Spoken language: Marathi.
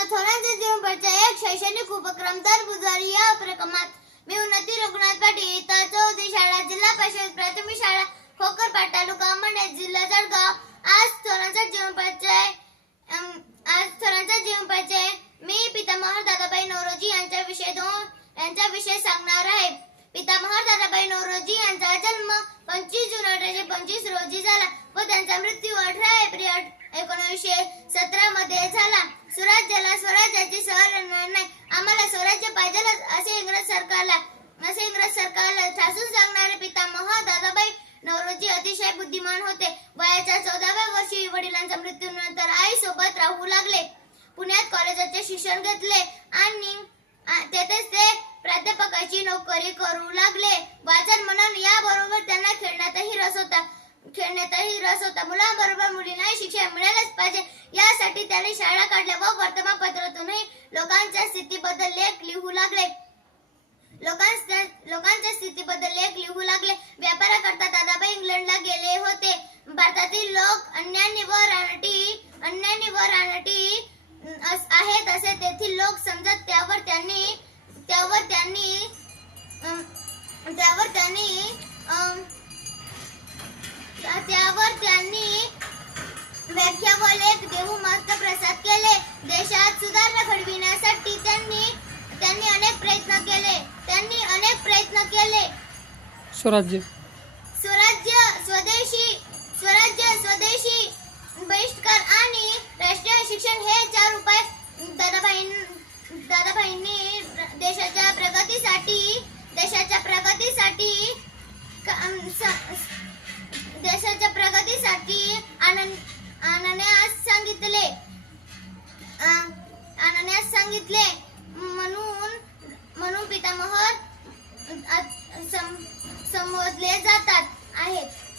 त्यांना थोरांचे एक शैक्षणिक उपक्रम दर बुधवारी या उपक्रमात मी उन्नती रघुनाथ पाटील इतर चौथी शाळा जिल्हा परिषद प्राथमिक शाळा खोकरपाट तालुका अंबरनाथ जिल्हा जळगाव आज थोरांचा जीवन परिचय आज थोरांचा जीवन परिचय मी पितामह दादाबाई नवरोजी यांच्या विषय दोन यांचा विषय सांगणार आहे पितामह दादाबाई नवरोजी यांचा जन्म पंचवीस जून अठराशे पंचवीस रोजी झाला व त्यांचा मृत्यू अठरा एप्रिल एकोणीसशे सतरा मध्ये झाला स्वराज्याला स्वराज्याची सहल आणणार नाही. आम्हाला स्वराज्य पाहिजे असे इंग्रज सरकारला असे इंग्रज सरकारला ठासून सांगणारे पितामह दादाबाई नवरोजी अतिशय बुद्धिमान होते. वयाच्या चौदाव्या वर्षी वडिलांच्या मृत्यूनंतर आई सोबत राहू लागले. पुण्यात कॉलेजाचे शिक्षण घेतले आणि तेथेच ते प्राध्यापकाची नोकरी करू लागले. वाचन म्हणून याबरोबर त्यांना खेळण्यातही रस होता. खेळण्यातही रस होता. मुलांबरोबर मुलींनाही शिक्षण मिळालंच पाहिजे. यासाठी त्यांनी शाळा काढल्या व वर्तमानपत्रातूनही लोकांच्या स्थितीबद्दल लेख लिहू लागले. लोकांच्या लोकांच्या स्थितीबद्दल लेख लिहू लागले. व्यापाराकरता दादाबाई इंग्लंडला गेले होते. भारतातील लोक अन्यानी व रानटी अन्यानी व रानटी आहेत असे तेथील लोक समजत त्यावर त्यांनी त्यावर त्यांनी त्यावर त्यांनी त्यावर त्यांनी व्याख्या व लेख देऊ मत प्रसाद केले. देशात सुधारणा घडविण्यासाठी त्यांनी त्यांनी अनेक प्रयत्न केले. त्यांनी अनेक प्रयत्न केले. स्वराज्य. स्वराज्य स्वदेशी स्वराज्य स्वदेशी बहिष्कार आणि राष्ट्रीय शिक्षण हे चार उपाय दादाबाई दादाबाईंनी देशाच्या प्रगतीसाठी देशाच्या प्रगतीसाठी देशाच्या प्रगतीसाठी आनंद आज सांगितले. अं, आज सांगितले. म्हणून म्हणून पितामह संबोधले जातात. आहेत